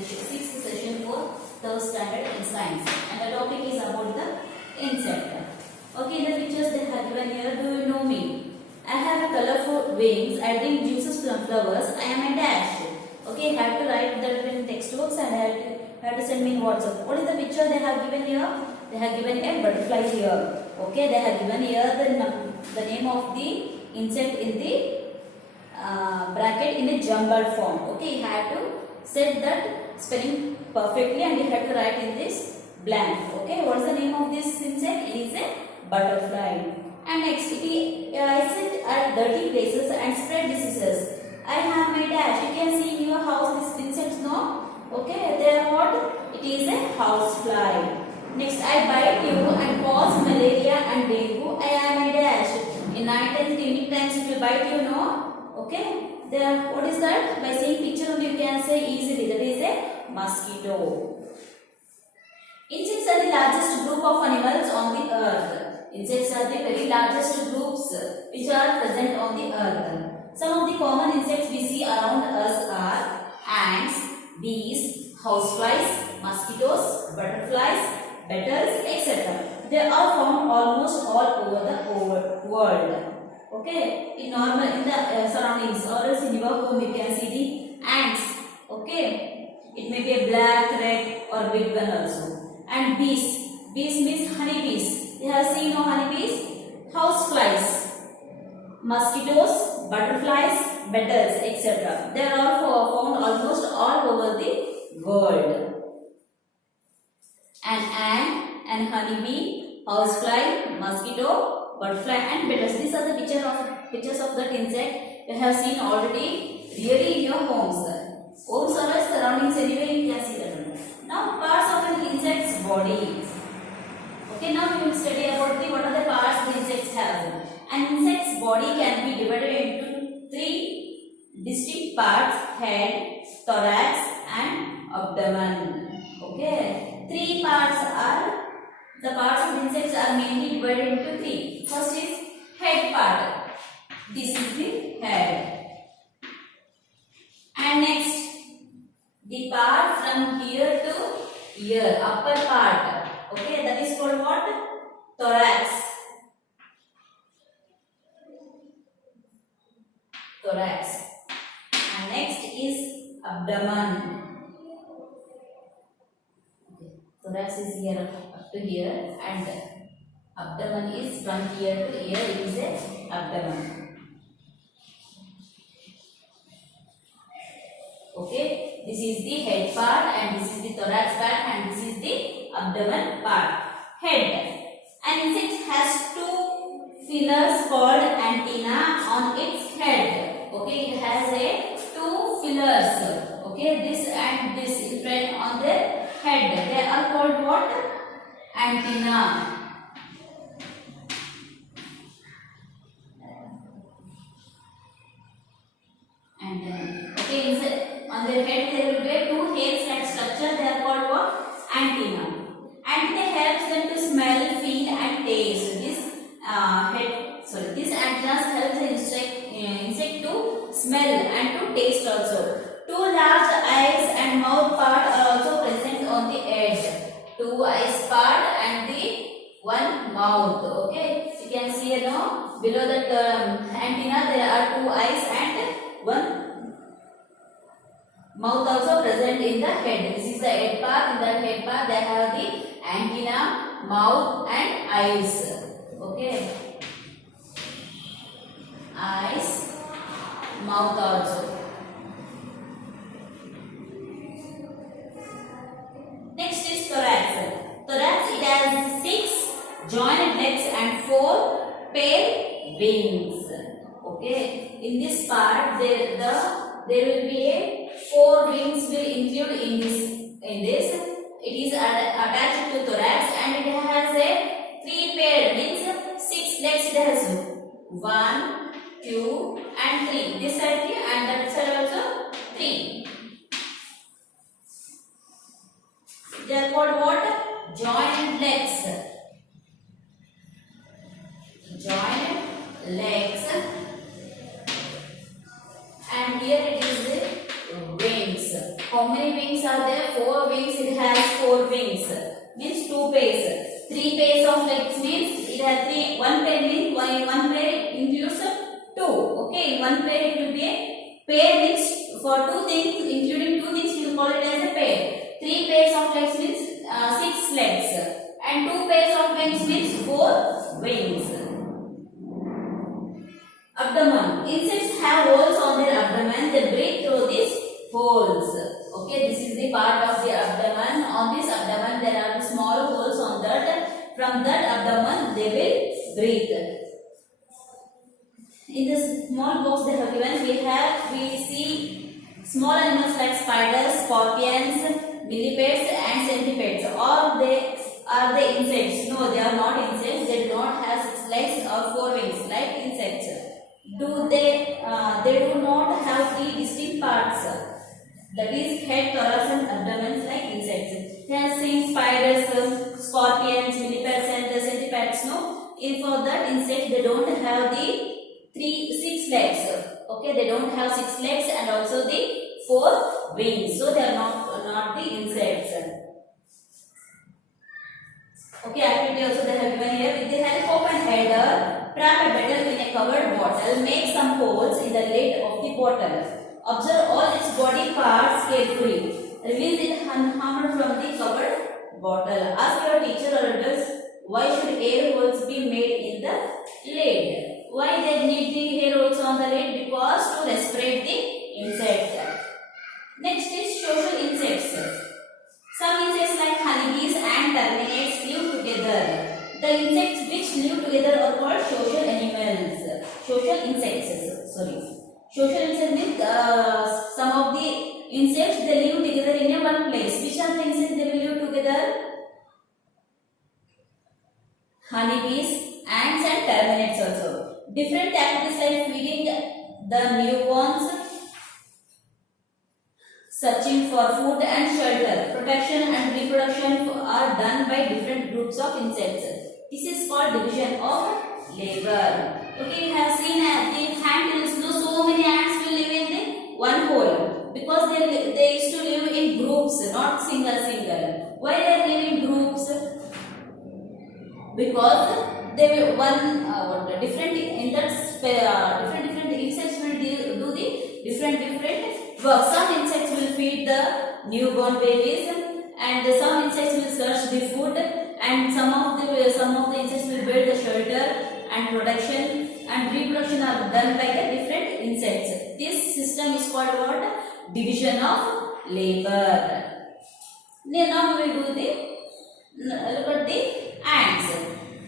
sixth session for third standard in science, and the topic is about the insect. Okay, in the pictures they have given here, do you know me? I have colorful wings. I drink juices from flowers. I am a dash. Okay, I have to write that in textbooks and I have to send me in WhatsApp. What is the picture they have given here? They have given a butterfly here. Okay, they have given here the name of the insect in the bracket in a jumbled form. Okay, you have to set that spelling perfectly and you have to write in this blank. Okay, what is the name of this insect? It is a butterfly. And next, I sit at dirty places and spread diseases. I have my dash. You can see in your house this insects, no? Okay, they are what? It is a housefly. Next, I bite you and cause malaria and dengue. I am a dash. In night and evening times it will bite you, no? Okay, there. What is that? By seeing picture only you can say easily. That is a mosquito. Insects are the largest group of animals on the earth. Insects are the very largest groups which are present on the earth. Some of the common insects we see around us are ants, bees, houseflies, mosquitoes, butterflies, beetles, etc. They are found almost all over the world. Okay, in the surroundings, or else in your home you can see the ants. Okay, it may be a black, red, or big one also. And bees. Bees means honeybees. You have seen no honeybees? Houseflies, mosquitoes, butterflies, beetles, etc. They are all found almost all over the world. An ant, an honeybee, housefly, mosquito, butterfly, and beetles. These are the pictures of that insect you have seen already really in your homes. Homes or surroundings anywhere you can see that. Now parts of an insect's body. Okay, now we will study about what are the parts the insects have. An insect's body can be divided into three distinct parts: head, thorax, and abdomen. Okay, three parts are the parts of insects are mainly divided into three. First is head part. This is the head. And next, the part from here to here, upper part. Okay, that is called what? Thorax. Thorax. And next is abdomen. Okay. Thorax is here up to here, and abdomen is from here to here. It is a abdomen. Okay, this is the head part, and this is the thorax part, and this is the abdomen part. Head. An insect has two feelers called antenna on its head. Okay, it has two feelers. Okay, this and this in front on the head. They are called what? Antenna. And okay, on their head there will be two hairs-like structure. They are called what? Antenna. Antenna helps them to smell, feel, and taste. These antennas help the insect to smell and to taste also. Two large eyes and mouth part are also present on the edge. Two eyes part and the one mouth. Okay, you can see here now below that antenna there are two eyes and one mouth also present in the head. This is the head part. In that head part they have the antenna, mouth, and eyes. Okay, eyes, mouth also. Next is thorax. Thorax, it has 6 jointed legs and 4 pale wings. Okay, in this part there will be 4 wings will include in this. It is attached to thorax and it has 3 paired wings, 6 legs. It has 1, 2, and 3. This side 3 and that side also 3. They are called what? Joined legs. Joined legs. And here it is the wings. How many wings are there? 4 wings. It has 4 wings. Means 2 pairs. 3 pairs of legs means it has 3. 1 pair means one pair includes 2. Okay, in 1 pair it will be a pair means for 2 things, including 2 things, we will call it as a pair. 3 pairs of legs means 6 legs, and 2 pairs of wings means 4 wings. Abdomen. Insects have holes on their abdomen. They breathe through these holes. Okay, this is the part of the abdomen. On this abdomen there are small holes on that. From that abdomen they will breathe. In this small box they have given, we see small animals like spiders, scorpions, millipedes and centipedes. All they are the insects. No, they are not insects. They do not have 6 legs or 4 wings like insects. They do not have 3 distinct parts. That is head, thorax and abdomen like insects. They have seen spiders, scorpions, millipedes and the centipedes. No, for that insect they don't have the 6 legs. Okay, they don't have 6 legs and also the 4 wings. So they are not the insects. Okay, activity also they have given here. With the help of an adder, trap a beetle in a covered bottle. Make some holes in the lid of the bottle. Observe all its body parts carefully. Release it unharmed from the covered bottle. Ask your teacher or adults why should air holes be made in the lid. Why they need the air holes on the lid? Because to respirate the insect. Next is social insects. Some insects like honeybees and termites live together. The insects which live together are called social animals. Social insects. Social insects means some of the insects they live together in a one place. Which are the insects they will live together? Honeybees, ants and termites also. Different activities like feeding the newborns, searching for food and shelter, protection and reproduction are done by different groups of insects. This is called division of labor. Okay, you have seen the ants. So many ants will live in the one hole because they used to live in groups, not single. Why they live in groups? Because they will different insects will do the different work. Some insects will feed the newborn babies, and some insects will search the food, and some of the insects will build the shelter and protection and reproduction are done by the different insects. This system is called what? Division of labor. Now we will look at the ants.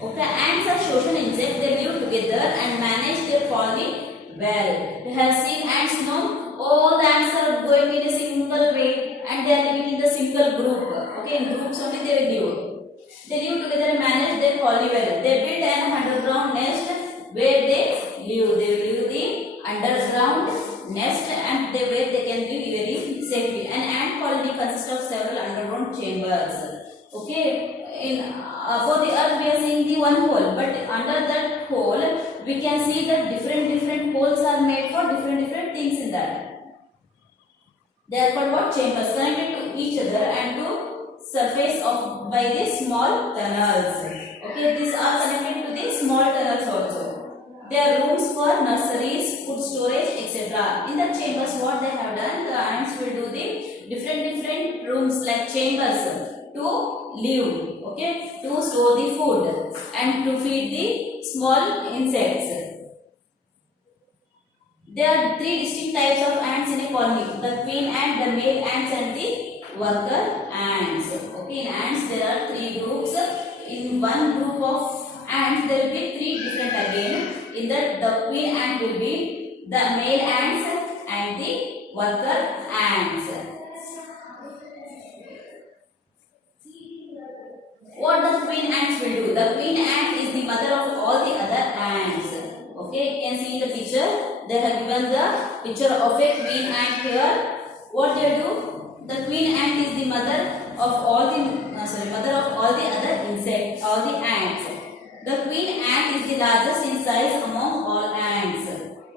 Okay, ants are social insects. They live together and manage their colony well. You have seen ants, no? All the ants are going in a single way and they are living in the single group. Okay, in groups only they will live. They live together and manage their colony well. They build an underground nest where they live. They live the underground nest and where they can live very safely. An ant colony consists of several underground chambers. Okay, for the earth we are seeing the one hole, but under that hole we can see that different holes are made for different things in that. They are called what? Chambers, connected to each other and to surface of by the small tunnels. Okay, these are connected to the small tunnels also. They are rooms for nurseries, food storage, etc. In the chambers, what they have done, the ants will do the different rooms like chambers to live, okay, to store the food and to feed the small insects. There are 3 distinct types of ants in a colony: the queen ant, the male ants and the worker ants. Okay, in ants there are 3 groups. In one group of ants there will be 3 different again. In that the queen ant will be the male ants and the worker ants. What the queen ants will do? The queen ant is the mother of all the other ants. Okay, you can see in the picture. They have given the picture of a queen ant here. What they do? The queen ant is the mother of all the other insects, all the ants. The queen ant is the largest in size among all ants.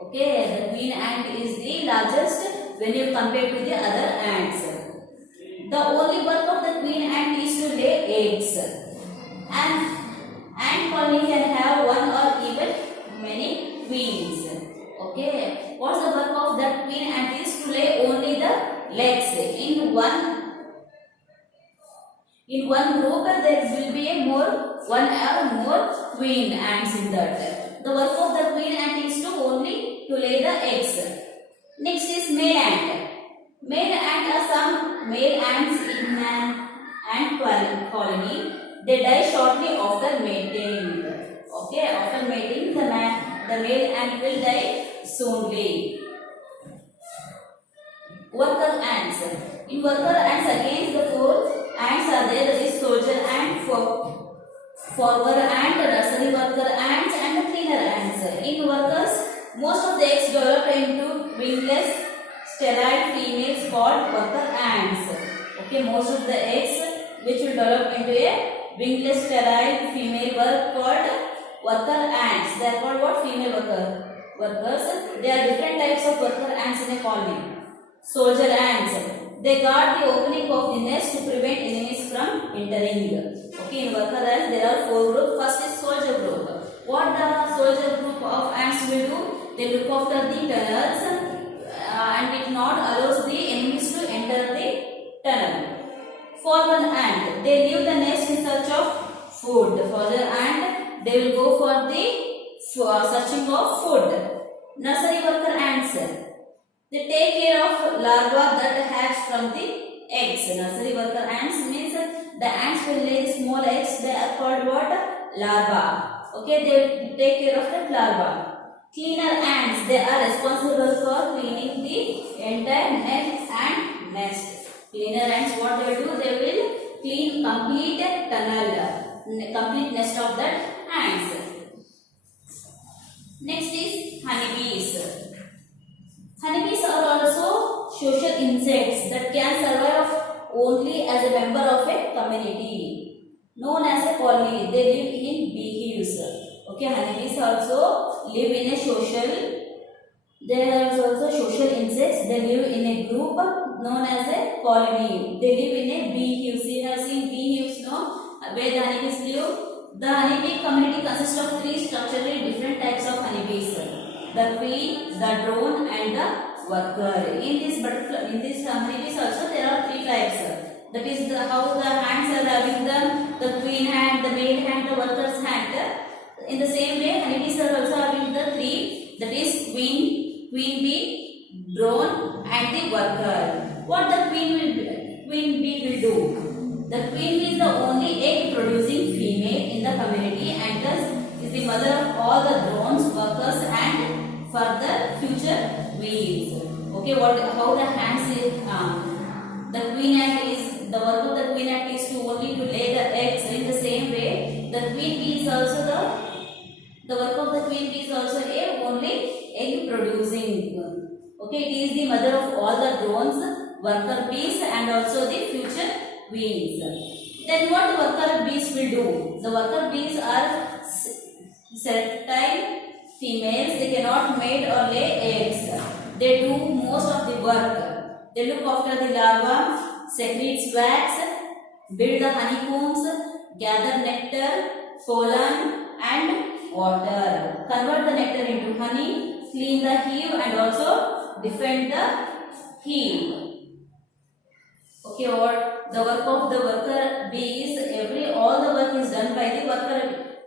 Okay, the queen ant is the largest when you compare to the other ants. the only work of the queen ant is to lay eggs. And ant colony can have one or even many queens. Okay, what's the work of that queen ant is to lay only the legs. In one group there will be one or more queen ants in that. The work of the queen ant is to only to lay the eggs. Next is male ant. Male ant are some male ants in an ant colony. They die shortly after mating. Okay, after mating the male ant will die soonly. Worker ants. In worker ants again the four ants are there. That is soldier ant, forward ant, nursery worker ants and the cleaner ants. In workers, most of the eggs develop into wingless sterile females called worker ants. Okay, most of the eggs which will develop into a wingless sterile female were called worker ants. They are called what? Female workers. There are different types of worker ants in a colony. Soldier ants. They guard the opening of the nest to prevent enemies from entering. Okay, in worker ants there are four groups. First is soldier group. What the soldier group of ants will do? They look after the tunnels and it not allows the enemies to enter the tunnel. Forward ant. They leave the nest in search of food. The forward ant, they will go for the searching of food. Nursery worker ants. They take care of larvae that hatch from the eggs. Nursery worker ants means the ants will lay small eggs. They are called what? Larvae. Okay, they will take care of the larvae. Cleaner ants. They are responsible for cleaning the entire net and nest. Cleaner ants, what they will do? They will clean complete tunnel, complete nest of that ants. Next is honeybees. Honeybees are also social insects that can survive only as a member of a community known as a colony. They live in beehives. Okay, honeybees also live in a social. They are also social insects. They live in a group known as a colony. They live in a beehives. You have seen beehives, no? Where the honeybees live. The honeybee community consists of three structurally different types of honeybees: the queen, the drone, and the worker. In this honeybees also there are three types. That is how the hands are having the queen hand, the male hand, the worker's hand. In the same way, honeybees are also having the three. That is queen bee, drone, and the worker. What the queen bee will do? The queen bee is the only egg producing female in the community and thus is the mother of all the drones, workers, and further future bees. Okay, how the hands is the queen ant is the work of the queen ant is to only to lay the eggs. In the same way, the queen bee is also the work of the queen bee is also a only egg producing. Okay, it is the mother of all the drones, worker bees, and also the future queens. Then what the worker bees will do? The worker bees are fertile females. They cannot mate or lay eggs. They do most of the work. They look after the larva, secrete wax, build the honeycombs, gather nectar, pollen, and water. Convert the nectar into honey, clean the hive, and also defend the hive. Okay, what the work of the worker bees? All the work is done by the worker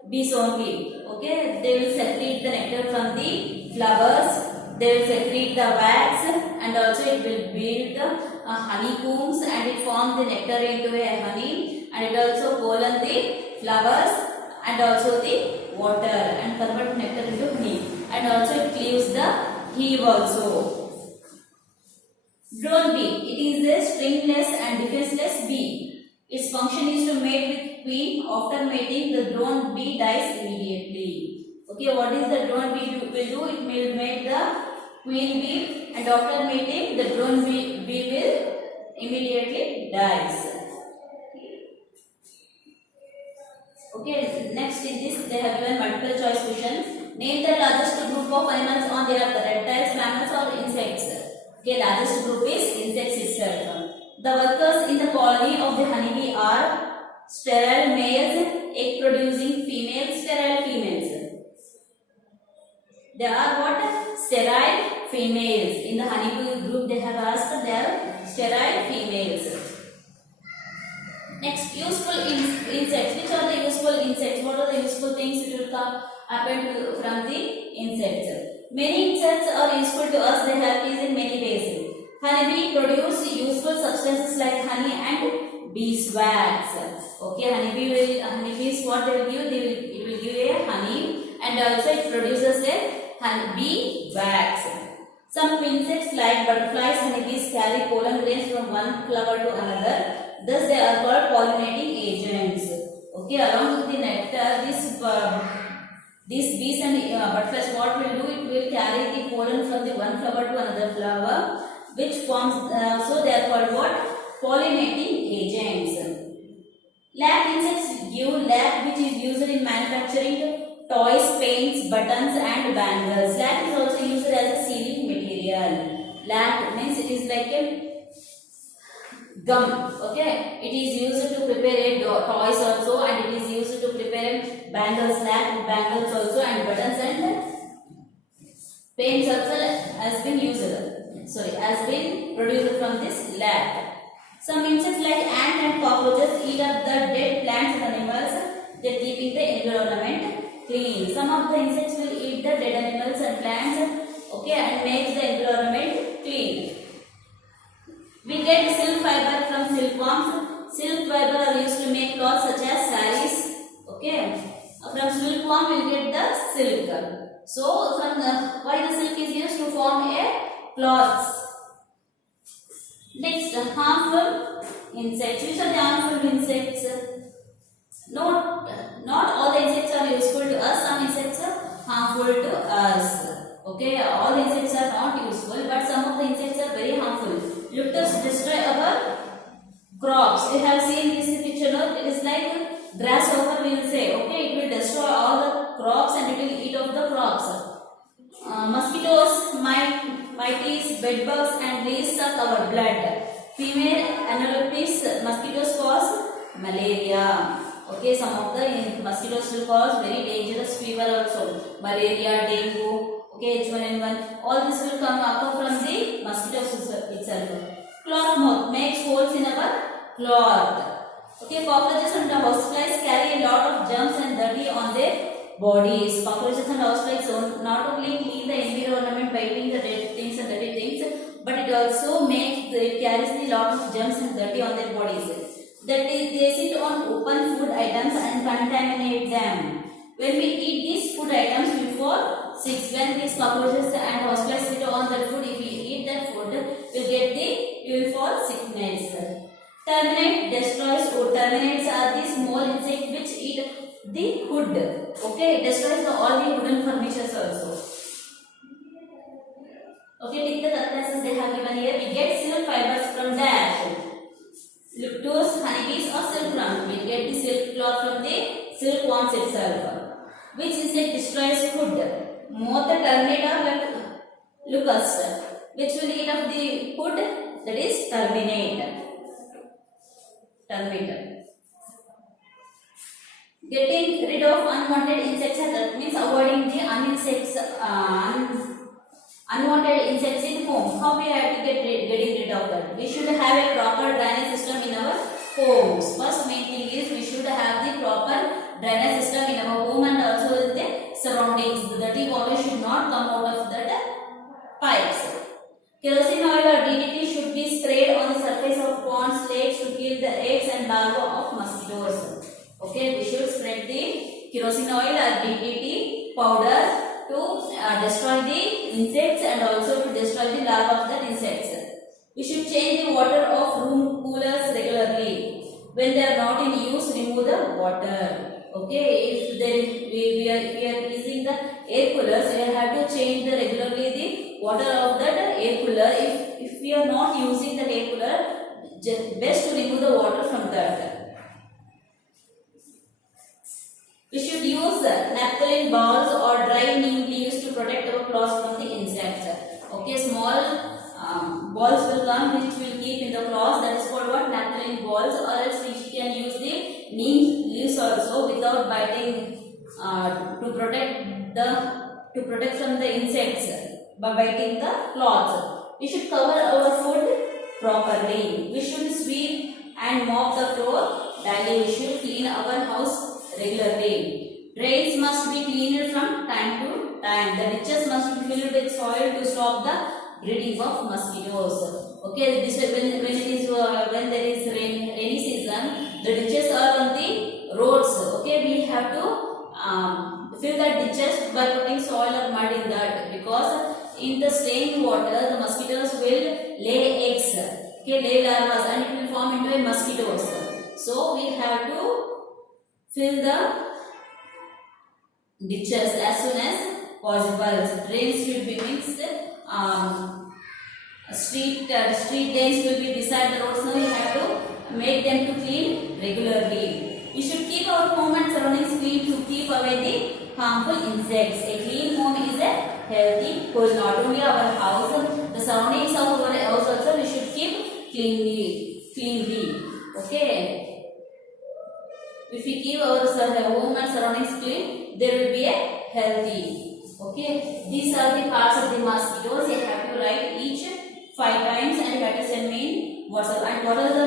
bees only. Okay, they will secrete the nectar from the flowers. They will secrete the wax, and also it will build the honeycombs, and it forms the nectar into a honey, and it also pollen the flowers and also the water and convert nectar into honey, and also it cleaves the hive also. Drone bee. It is a stringless and defenseless bee. Its function is to mate with queen. After mating, the drone bee dies immediately. Okay, what is the drone bee will do? It will mate the queen bee, and after mating, the drone bee will immediately dies. Okay, next in this they have given multiple choice questions. Name the largest group of animals on the earth: reptiles, mammals, or insects. Okay, largest group is insects itself. The workers in the colony of the honeybee are sterile males, egg producing females, sterile females. They are what? Sterile females. In the honeybee group they have asked, they are sterile females. Next, useful insects. Which are the useful insects? What are the useful things it will come happen from the insects? Many insects are useful to us. They help us in many ways. Honeybee produce useful substances like honey and beeswax. Okay, honeybees what they will give? It will give a honey, and also it produces a beeswax. Some insects like butterflies, honeybees carry pollen grains from one flower to another. Thus, they are called pollinating agents. Okay, along with the nectar, these bees and butterflies, what will do? It will carry the pollen from the one flower to another flower, which forms. So, they are called what? Pollinating agents. Lac insects give lac, which is used in manufacturing toys, paints, buttons, and bangles. Lac is also used as a sealing material. Lac means it is like a gum. Okay, it is used to prepare toys also, and it is used to prepare bangles. Lac bangles also, and buttons and paints also has been used. Has been produced from this lac. Some insects like ants and cockroaches eat up the dead plants and animals, they keeping the environment clean. Some of the insects will eat the dead animals and plants, okay, and make the environment clean. We get silk fiber from silkworms. Silk fiber are used to make clothes such as saris. Okay, from silkworm we will get the silk. So, why the silk is used to form a cloths. Next, harmful insects. Which are the harmful insects? Not all the insects are useful to us. Some insects are harmful to us. Okay, all the insects are not useful, but some of the insects are very harmful. Locusts destroy our crops. We have seen this picture. No? It is like grasshopper. We will say, okay, it will destroy all the crops and it will eat off the crops. Mosquitoes, mites, bedbugs, and bees suck our blood. Female Anopheles mosquitoes cause malaria. Okay, some of the mosquitoes will cause very dangerous fever also. Malaria, dengue, okay, H1N1. All this will come up from the mosquitoes itself. Cloth moth makes holes in our cloth. Okay, cockroaches and houseflies carry a lot of germs and dirty on their bodies. Cockroaches and houseflies not only clean the environment by eating the dead things and dirty things, but it also carries a lot of germs and dirty on their bodies. That is, they sit on open food items and contaminate them. When we eat these food items, we fall sick. When these cockroaches and houseflies sit on that food, if we eat that food, we will fall sickness. Terminate destroys wood. Terminates are the small insect which eat the wood. Okay, it destroys all the wooden furnitures also. Okay, take the substances they have given here. We get silk fibers from dash. Locusts, honeybees or silkworms. We get the silk cloth from the silkworms itself. Which insect destroys wood? Moth, termite or locust. Which will eat up the wood? That is terminate. Getting rid of unwanted insects, that means avoiding the unwanted insects in home. How we have to getting rid of that? We should have a proper drainage system in our homes. First main thing is we should have the proper drainage system in our home and also in the surroundings. The dirty water should not come out of the pipes. Kerosene oil or DDT should be sprayed on the surface of ponds, lakes to kill the eggs and larvae of mosquitoes. Okay, we should spread the kerosene oil or DDT powder to destroy the insects and also to destroy the larvae of the insects. We should change the water of room coolers regularly. When they are not in use, remove the water. Okay, if we are using the air coolers, we have to change regularly the water of that air cooler. If we are not using that air cooler, best to remove the water from that. We should use naphthalene balls or dry neem leaves to protect our clothes from the insects. Okay, small balls will come which will keep in the cloth. That is called what? Naphthalene balls. Or else we can use the neem leaves also without biting to protect from the insects by biting the cloth. We should cover our food properly. We should sweep and mop the floor daily. We should clean our house regularly. Drains must be cleaned from time to time. The ditches must be filled with soil to stop the breeding of mosquitoes. Okay, this is when there is rainy season, the ditches are on the roads. Okay, we have to fill the ditches by putting soil or mud in that, because in the staying water the mosquitoes will lay eggs. Okay, lay larvae and it will form into a mosquitoes. So we have to fill the ditches as soon as possible. Drains should be mixed. Street drains will be beside the roads. Now we have to make them to clean regularly. We should keep our home and surroundings clean to keep away the harmful insects. A clean home is a healthy home. Not only our house, the surroundings of our house also we should keep cleanly. Okay. If we keep our home and surroundings clean, there will be a healthy. Okay. These are the parts of the mosquitoes. You have to write each 5 times and you have to send me in WhatsApp. And what are the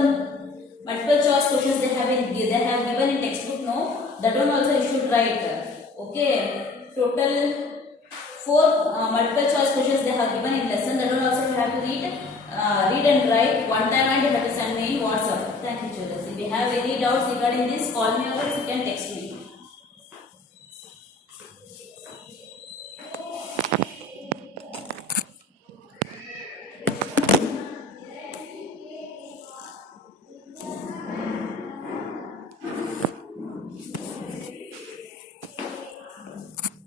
multiple choice questions they have given in textbook? No, that one also you should write. Okay, total 4 multiple choice questions they have given in lesson. That one also you have to read and write one time and you have to send me in WhatsApp. Thank you, children. If you have any doubts regarding this, call me or you can text me.